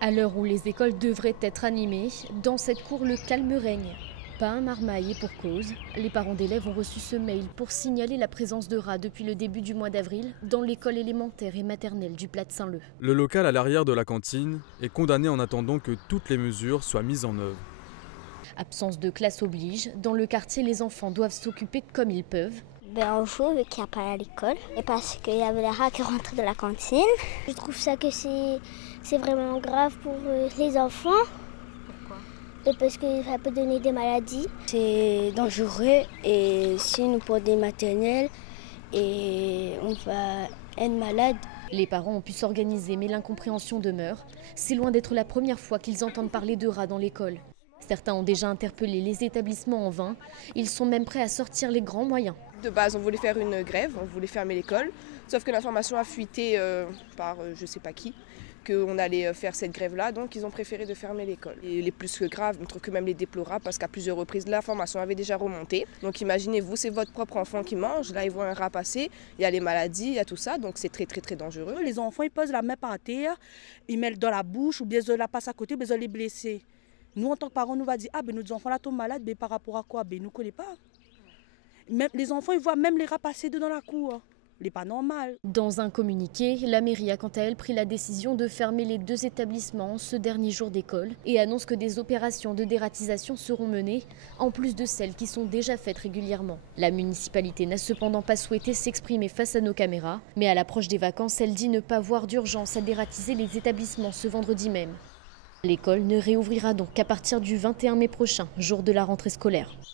À l'heure où les écoles devraient être animées, dans cette cour, le calme règne. Pas un marmaille et pour cause. Les parents d'élèves ont reçu ce mail pour signaler la présence de rats depuis le début du mois d'avril dans l'école élémentaire et maternelle du Plat de Saint-Leu. Le local à l'arrière de la cantine est condamné en attendant que toutes les mesures soient mises en œuvre. Absence de classe oblige. Dans le quartier, les enfants doivent s'occuper comme ils peuvent. Un jour, vu qu'il n'y a pas à l'école, et parce qu'il y avait les rats qui rentraient de la cantine. Je trouve ça que c'est vraiment grave pour les enfants. Pourquoi? Et parce que ça peut donner des maladies. C'est dangereux et sinon pour des maternelles et on va être malade. Les parents ont pu s'organiser mais l'incompréhension demeure. C'est loin d'être la première fois qu'ils entendent parler de rats dans l'école. Certains ont déjà interpellé les établissements en vain. Ils sont même prêts à sortir les grands moyens. De base, on voulait faire une grève, on voulait fermer l'école, sauf que l'information a fuité par je ne sais pas qui, qu'on allait faire cette grève-là, donc ils ont préféré de fermer l'école. Et les plus que graves, que même les déplorables, parce qu'à plusieurs reprises, l'information avait déjà remonté. Donc imaginez-vous, c'est votre propre enfant qui mange, là ils voient un rat passer, il y a les maladies, il y a tout ça, donc c'est très très très dangereux. Les enfants, ils posent la main par terre, ils mettent dans la bouche, ou bien ils la passent à côté, ou bien ils les blessés. Nous, en tant que parents, nous va dire, ah ben nos enfants là tombent malades, mais par rapport à quoi? Ben nous ne connaissons pas. Même les enfants, ils voient même les rats passer dans la cour. C'est pas normal. Dans un communiqué, la mairie a quant à elle pris la décision de fermer les deux établissements ce dernier jour d'école et annonce que des opérations de dératisation seront menées, en plus de celles qui sont déjà faites régulièrement. La municipalité n'a cependant pas souhaité s'exprimer face à nos caméras, mais à l'approche des vacances, elle dit ne pas voir d'urgence à dératiser les établissements ce vendredi même. L'école ne réouvrira donc qu'à partir du 21 mai prochain, jour de la rentrée scolaire.